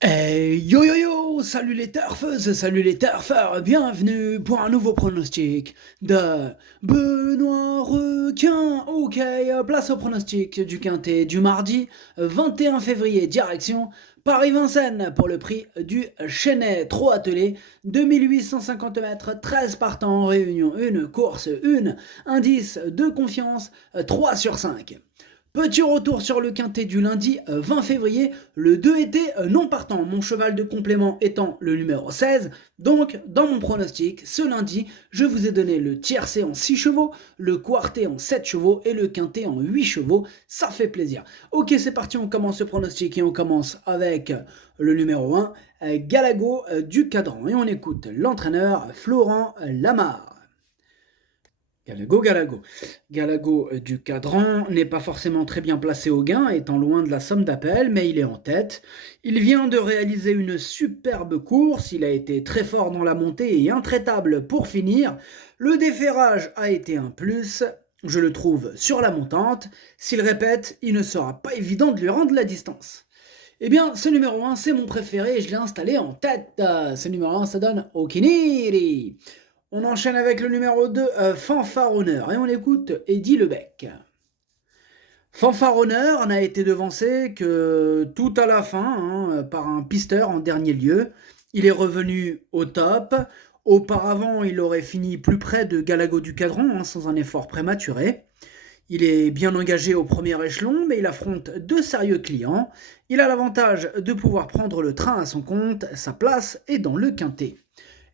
Yo yo yo, salut les turfeuses, salut les turfeurs, bienvenue pour un nouveau pronostic de Benoît Requin. Ok, place au pronostic du Quintet du mardi 21 février, direction Paris-Vincennes pour le prix du Chesnay. 3 attelés, 2850 mètres, 13 partants en réunion, une course, une indice de confiance, 3 sur 5. Petit retour sur le quintet du lundi 20 février, le 2 était non partant, mon cheval de complément étant le numéro 16. Donc, dans mon pronostic, ce lundi, je vous ai donné le tiercé en 6 chevaux, le quartet en 7 chevaux et le quintet en 8 chevaux. Ça fait plaisir. Ok, c'est parti, on commence ce pronostic et on commence avec le numéro 1, Galago du Cadran. Et on écoute l'entraîneur Florent Lamarre. Galago, Galago. Galago du Cadran n'est pas forcément très bien placé au gain, étant loin de la somme d'appel, mais il est en tête. Il vient de réaliser une superbe course, il a été très fort dans la montée et intraitable pour finir. Le déferrage a été un plus, je le trouve sur la montante. S'il répète, il ne sera pas évident de lui rendre la distance. Eh bien, ce numéro 1, c'est mon préféré et je l'ai installé en tête. Ce numéro 1, ça donne Okiniri. On enchaîne avec le numéro 2, Fanfaronneur, et on écoute Eddie Lebec. Fanfaronneur n'a été devancé que tout à la fin par un pisteur en dernier lieu. Il est revenu au top. Auparavant, il aurait fini plus près de Galago du Cadran sans un effort prématuré. Il est bien engagé au premier échelon, mais il affronte deux sérieux clients. Il a l'avantage de pouvoir prendre le train à son compte, sa place est dans le quintet.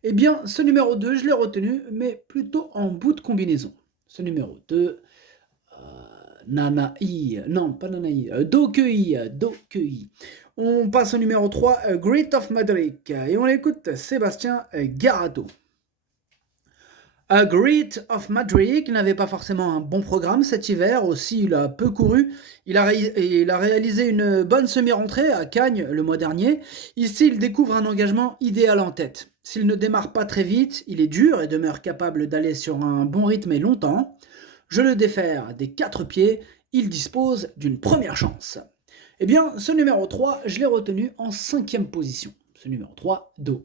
Eh bien, ce numéro 2, je l'ai retenu, mais plutôt en bout de combinaison. Ce numéro 2, Nanaï, non, pas Nanaï, Dokei. On passe au numéro 3, Great of Madrid, et on écoute Sébastien Garato. Great of Madrid n'avait pas forcément un bon programme cet hiver, aussi il a peu couru, il a réalisé une bonne semi-rentrée à Cagnes le mois dernier. Ici il découvre un engagement idéal en tête. S'il ne démarre pas très vite, il est dur et demeure capable d'aller sur un bon rythme et longtemps. Je le défère des 4 pieds, il dispose d'une première chance. Eh bien, ce numéro 3, je l'ai retenu en 5e position. Ce numéro 3, Doi.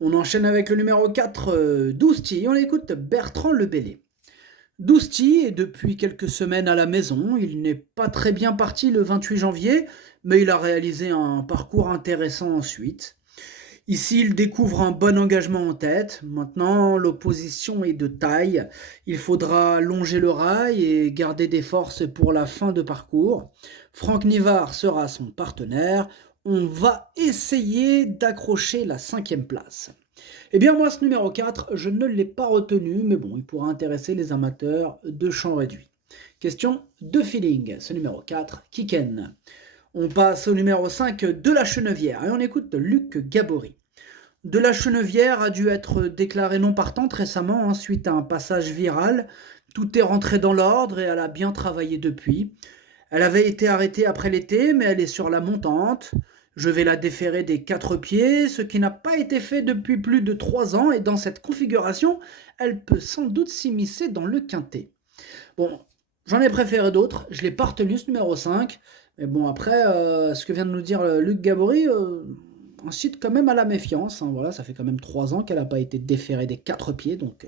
On enchaîne avec le numéro 4, Dousti, et on écoute Bertrand Lebellé. Dousti est depuis quelques semaines à la maison, il n'est pas très bien parti le 28 janvier, mais il a réalisé un parcours intéressant ensuite. Ici, il découvre un bon engagement en tête. Maintenant, l'opposition est de taille. Il faudra longer le rail et garder des forces pour la fin de parcours. Franck Nivard sera son partenaire. On va essayer d'accrocher la 5e place. Eh bien, moi, ce numéro 4, je ne l'ai pas retenu, mais bon, il pourra intéresser les amateurs de champ réduit. Question de feeling. Ce numéro 4, Kiken. On passe au numéro 5 de la Chenevière et on écoute Luc Gabory. De la Chenevière a dû être déclarée non partante récemment suite à un passage viral. Tout est rentré dans l'ordre et elle a bien travaillé depuis. Elle avait été arrêtée après l'été, mais elle est sur la montante. Je vais la déférer des 4 pieds, ce qui n'a pas été fait depuis plus de 3 ans, et dans cette configuration, elle peut sans doute s'immiscer dans le quintet. Bon, j'en ai préféré d'autres, je l'ai pas retenu ce numéro 5, mais bon après, ce que vient de nous dire Luc Gabory, incite quand même à la méfiance, hein. Voilà, ça fait quand même 3 ans qu'elle n'a pas été déférée des 4 pieds, donc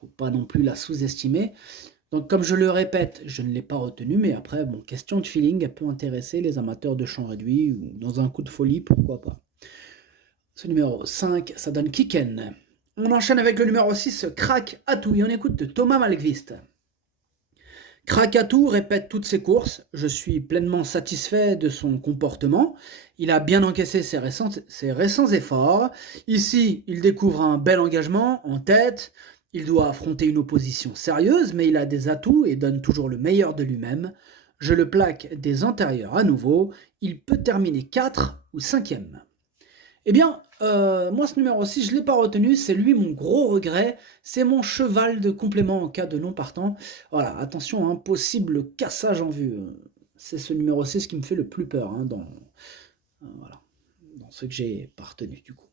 faut pas non plus la sous-estimer. Donc comme je le répète, je ne l'ai pas retenu, mais après, bon, question de feeling, elle peut intéresser les amateurs de champ réduit, ou dans un coup de folie, pourquoi pas. Ce numéro 5, ça donne Kiken. On enchaîne avec le numéro 6, Crack Atou, et on écoute Thomas Malgvist. Krakatou répète toutes ses courses, je suis pleinement satisfait de son comportement, il a bien encaissé ses récents efforts, ici il découvre un bel engagement en tête, il doit affronter une opposition sérieuse mais il a des atouts et donne toujours le meilleur de lui-même, je le plaque des antérieurs à nouveau, il peut terminer 4 ou 5e. Eh bien, moi ce numéro 6, je ne l'ai pas retenu, c'est lui mon gros regret, c'est mon cheval de complément en cas de non partant. Voilà, attention, hein, possible cassage en vue. C'est ce numéro 6 qui me fait le plus peur voilà, dans ce que j'ai pas retenu du coup.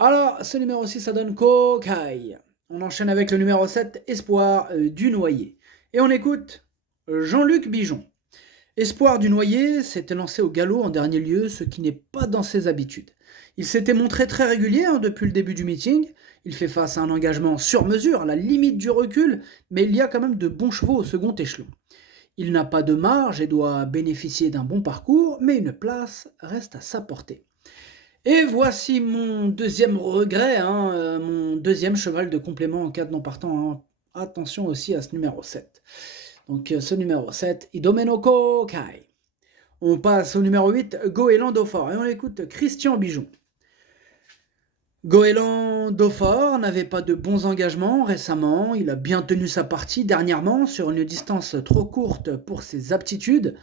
Alors, ce numéro 6, ça donne Kokai. On enchaîne avec le numéro 7, Espoir du Noyer. Et on écoute Jean-Luc Bijon. Espoir du Noyer s'était lancé au galop en dernier lieu, ce qui n'est pas dans ses habitudes. Il s'était montré très régulier depuis le début du meeting. Il fait face à un engagement sur mesure, à la limite du recul, mais il y a quand même de bons chevaux au second échelon. Il n'a pas de marge et doit bénéficier d'un bon parcours, mais une place reste à sa portée. Et voici mon deuxième regret, mon deuxième cheval de complément en cas de non partant, hein. Attention aussi à ce numéro 7. Donc ce numéro 7, Idomeno Kai. On passe au numéro 8, Goéland Dauphin, et on écoute Christian Bijon. Goéland Dauphin n'avait pas de bons engagements récemment, il a bien tenu sa partie dernièrement sur une distance trop courte pour ses aptitudes.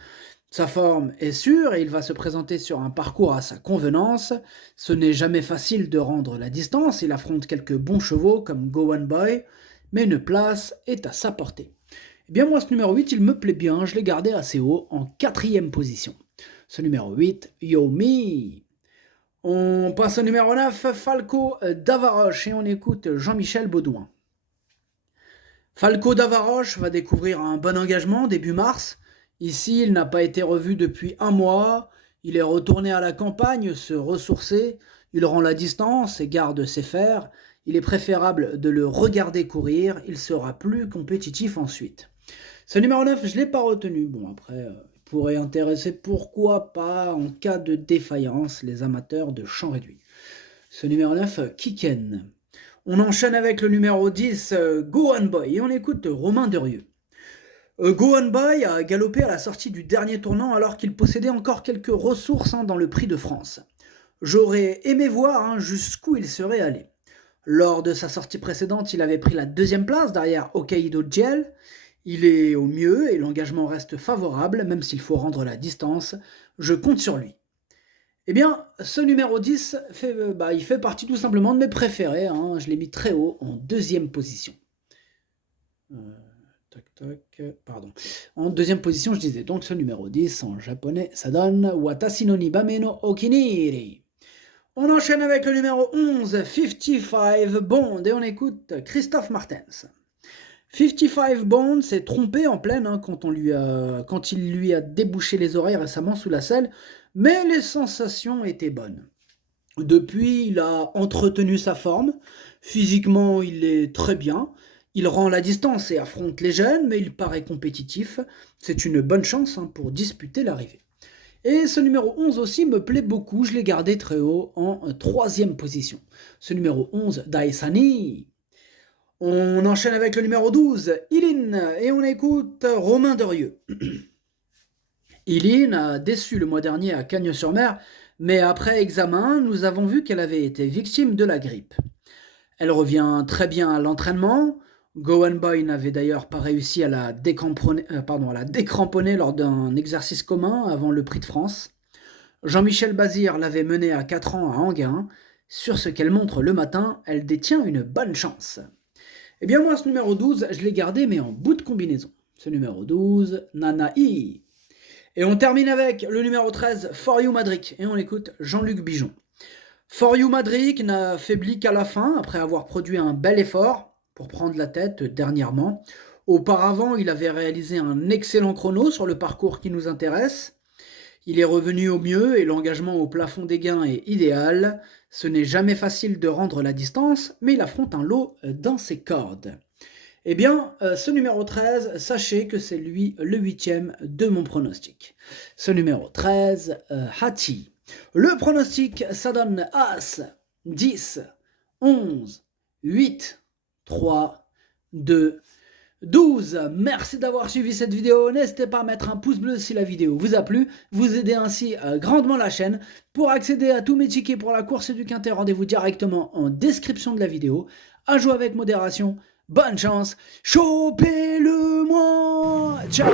Sa forme est sûre et il va se présenter sur un parcours à sa convenance. Ce n'est jamais facile de rendre la distance, il affronte quelques bons chevaux comme Go One Boy, mais une place est à sa portée. Eh bien moi ce numéro 8 il me plaît bien, je l'ai gardé assez haut en 4e position. Ce numéro 8, Yo Me. On passe au numéro 9, Falco d'Avaroche et on écoute Jean-Michel Baudouin. Falco d'Avaroche va découvrir un bon engagement début mars. Ici, il n'a pas été revu depuis un mois. Il est retourné à la campagne se ressourcer. Il rend la distance et garde ses fers. Il est préférable de le regarder courir. Il sera plus compétitif ensuite. Ce numéro 9, je ne l'ai pas retenu. Bon, après, pourrait intéresser, pourquoi pas, en cas de défaillance, les amateurs de champ réduit. Ce numéro 9, Kiken. On enchaîne avec le numéro 10, Go On Boy, et on écoute Romain Derieux. Go On Boy a galopé à la sortie du dernier tournant alors qu'il possédait encore quelques ressources dans le Prix de France. J'aurais aimé voir jusqu'où il serait allé. Lors de sa sortie précédente, il avait pris la 2e place derrière Hokkaido Gel. Il est au mieux et l'engagement reste favorable, même s'il faut rendre la distance. Je compte sur lui. Eh bien, ce numéro 10, il fait partie tout simplement de mes préférés. Je l'ai mis très haut, en 2e position. Pardon. En 2e position, je disais donc ce numéro 10, en japonais, ça donne Watashi no Nibame no Okiniri. On enchaîne avec le numéro 11, 55 Bond, et on écoute Christophe Martens. 55 Bond s'est trompé en pleine quand il lui a débouché les oreilles récemment sous la selle, mais les sensations étaient bonnes. Depuis, il a entretenu sa forme. Physiquement, il est très bien. Il rend la distance et affronte les jeunes, mais il paraît compétitif. C'est une bonne chance pour disputer l'arrivée. Et ce numéro 11 aussi me plaît beaucoup. Je l'ai gardé très haut en 3e position. Ce numéro 11, Daisani. On enchaîne avec le numéro 12, Iline, et on écoute Romain Derieux. Iline a déçu le mois dernier à Cagnes-sur-Mer, mais après examen, nous avons vu qu'elle avait été victime de la grippe. Elle revient très bien à l'entraînement. Go On Boy n'avait d'ailleurs pas réussi à la décramponner lors d'un exercice commun avant le Prix de France. Jean-Michel Bazir l'avait menée à 4 ans à Enghien. Sur ce qu'elle montre le matin, elle détient une bonne chance. Eh bien moi, ce numéro 12, je l'ai gardé, mais en bout de combinaison. Ce numéro 12, Nanaï. Et on termine avec le numéro 13, For You Madric, et on écoute Jean-Luc Bijon. For You Madric n'a faibli qu'à la fin, après avoir produit un bel effort pour prendre la tête dernièrement. Auparavant, il avait réalisé un excellent chrono sur le parcours qui nous intéresse. Il est revenu au mieux et l'engagement au plafond des gains est idéal. Ce n'est jamais facile de rendre la distance, mais il affronte un lot dans ses cordes. Eh bien, ce numéro 13, sachez que c'est lui le 8e de mon pronostic. Ce numéro 13, Hati. Le pronostic, ça donne As, 10, 11, 8, 3, 2, 12. Merci d'avoir suivi cette vidéo. N'hésitez pas à mettre un pouce bleu si la vidéo vous a plu. Vous aidez ainsi grandement la chaîne. Pour accéder à tous mes tickets pour la course du Quintet, rendez-vous directement en description de la vidéo. À jouer avec modération. Bonne chance. Chopez-le-moi. Ciao.